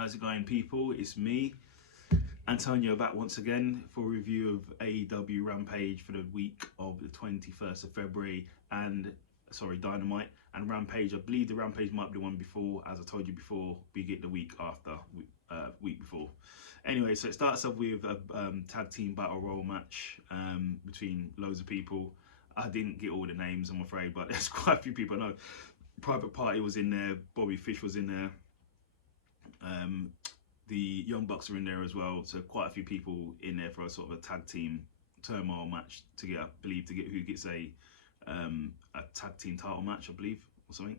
How's it going, people? It's me, Antonio, back once again for a review of AEW Rampage for the week of the 21st of February and, Dynamite and Rampage. I believe the Rampage might be the one before. As I told you before, we get the week after, week before. Anyway, so it starts off with a tag team battle royal match between loads of people. I didn't get all the names, I'm afraid, but there's quite a few people I know. Private Party was in there, Bobby Fish was in there. The Young Bucks are in there as well, so quite a few people in there for a sort of a tag team turmoil match to get, I believe, to get who gets a tag team title match, I believe, or something.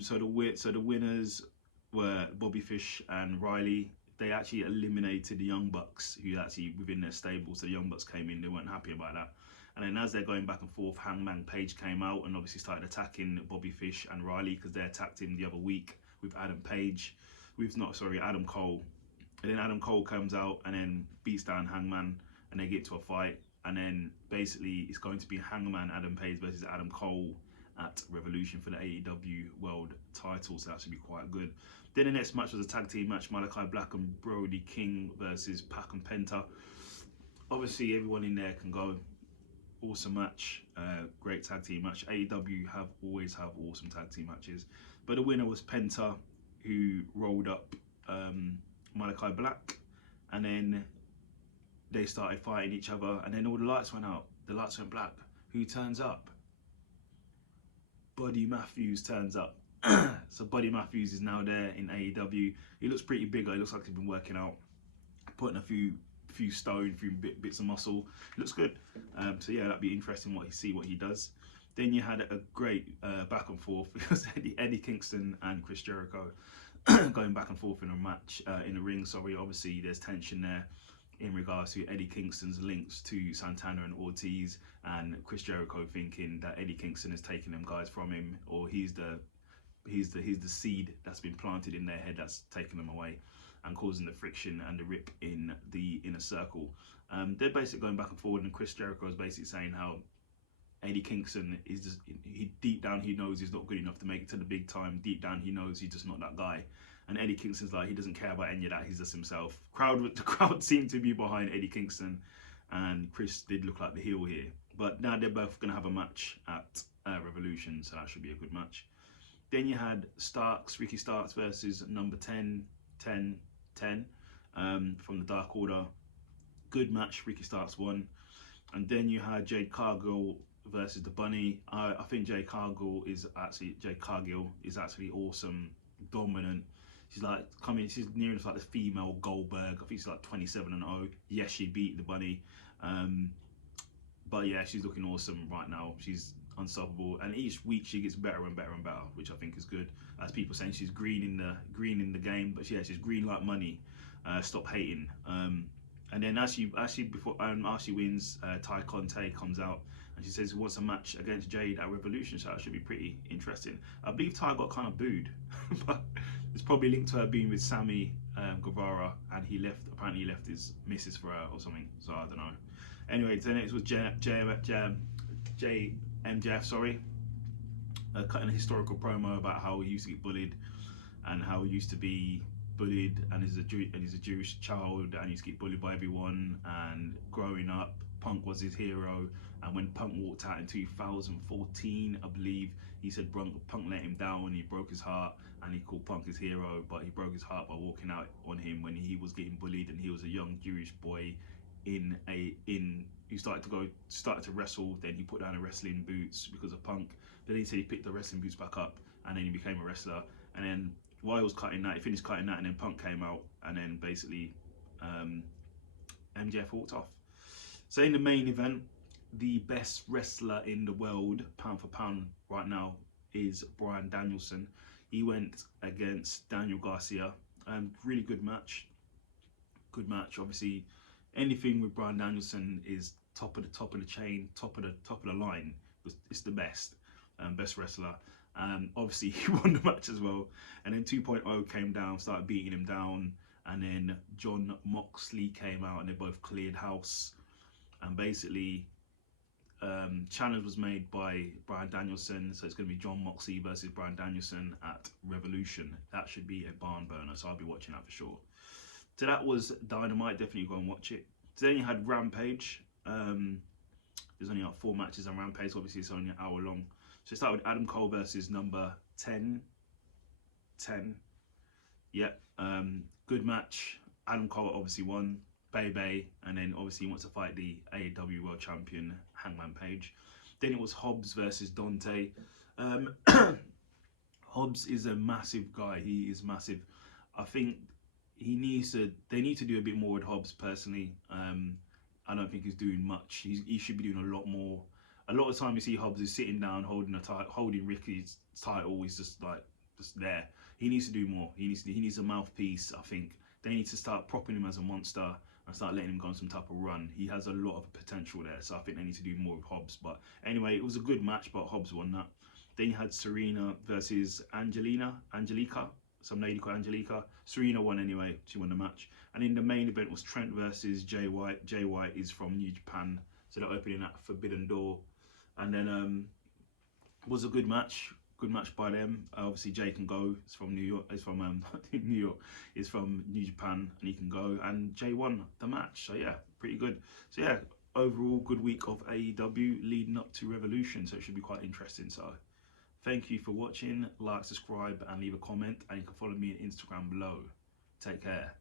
So the winners were Bobby Fish and Riley. They actually eliminated the Young Bucks, who actually within their stable. So the Young Bucks came in, they weren't happy about that. And then as they're going back and forth, Hangman Page came out and obviously started attacking Bobby Fish and Riley because they attacked him the other week with Adam Cole. And then Adam Cole comes out and then beats down Hangman and they get to a fight. And then basically it's going to be Hangman Adam Page versus Adam Cole at Revolution for the AEW World title. So that should be quite good. Then the next match was a tag team match, Malachi Black and Brody King versus Pac and Penta. Obviously everyone in there can go. Awesome match, great tag team match. AEW always have awesome tag team matches. But the winner was Penta, who rolled up Malachi Black, and then they started fighting each other, and then all the lights went out. The lights went black. Who turns up? Buddy Matthews turns up. So Buddy Matthews is now there in AEW. He looks pretty bigger. He looks like he's been working out, putting a few stone, a few bits of muscle. It looks good. So yeah, that'd be interesting what he does. Then you had a great back and forth because Eddie Kingston and Chris Jericho going back and forth in a match in the ring. Sorry, obviously there's tension there in regards to Eddie Kingston's links to Santana and Ortiz, and Chris Jericho thinking that Eddie Kingston is taking them guys from him, or he's the seed that's been planted in their head that's taking them away and causing the friction and the rip in the inner circle. They're basically going back and forward, and Chris Jericho is basically saying how Eddie Kingston is just, deep down he knows he's not good enough to make it to the big time. Deep down he knows he's just not that guy. And Eddie Kingston's like, he doesn't care about any of that, he's just himself. The crowd seemed to be behind Eddie Kingston, and Chris did look like the heel here. But now they're both going to have a match at Revolution, so that should be a good match. Then you had Ricky Starks versus number 10 from the Dark Order. Good match, Ricky Starks won. And then you had Jade Cargill versus the Bunny. I think Jade Cargill is actually awesome, dominant. She's near enough like the female Goldberg. I think she's like 27-0. Yes, she beat the Bunny. But yeah, she's looking awesome right now. She's unstoppable, and each week she gets better and better and better, which I think is good. As people saying, she's green in the game, but yeah, she's green like money. Stop hating. And then as she wins, Ty Conte comes out and she says he wants a match against Jade at Revolution, so that should be pretty interesting. I believe Ty got kind of booed, but it's probably linked to her being with Sammy Guevara, and apparently he left his missus for her or something, so I don't know. Anyway, then it was MJF, cutting a historical promo about how he used to get bullied and how he used to be bullied, and he's a Jewish child and he used to get bullied by everyone, and growing up Punk was his hero, and when Punk walked out in 2014, I believe, he said Punk let him down, he broke his heart, and he called Punk his hero, but he broke his heart by walking out on him when he was getting bullied, and he was a young Jewish boy he started to wrestle. Then he put down the wrestling boots because of Punk. Then he said he picked the wrestling boots back up, and then he became a wrestler. And then while he was cutting that, he finished cutting that, and then Punk came out, and then basically MJF walked off. So in the main event, the best wrestler in the world, pound for pound right now, is Bryan Danielson. He went against Daniel Garcia. Really good match. Good match. Obviously, anything with Bryan Danielson is top of the chain, top of the line. It's the best wrestler. Obviously he won the match as well. And then 2.0 came down, started beating him down, and then Jon Moxley came out, and they both cleared house. And basically challenge was made by Bryan Danielson, so it's going to be John Moxley versus Bryan Danielson at Revolution. That should be a barn burner, so I'll be watching that for sure. So that was Dynamite. Definitely go and watch it. Then you had Rampage. There's only like 4 matches on Rampage. Obviously, it's only an hour long. So it started with Adam Cole versus number 10. Yeah, good match. Adam Cole obviously won. Bay, and then obviously he wants to fight the AEW World Champion Hangman Page. Then it was Hobbs versus Dante. Hobbs is a massive guy. He is massive. I think they need to do a bit more with Hobbs personally. I don't think he's doing much. He should be doing a lot more. A lot of time you see Hobbs is sitting down holding Ricky's title. He's just there. He needs to do more. He needs a mouthpiece. I think they need to start propping him as a monster and start letting him go on some type of run. He has a lot of potential there, so I think they need to do more with Hobbs. But anyway, it was a good match, but Hobbs won that. Then you had Serena versus Angelica, some lady called Angelica. Serena won anyway, she won the match. And in the main event was Trent versus Jay White. Jay White is from New Japan, so they're opening that Forbidden Door. And then was a good match by them. Obviously Jay can go. It's from New York. It's from New York. It's from New Japan, and he can go. And Jay won the match. So yeah, pretty good. So yeah, overall good week of AEW leading up to Revolution. So it should be quite interesting. So thank you for watching. Like, subscribe, and leave a comment. And you can follow me on Instagram below. Take care.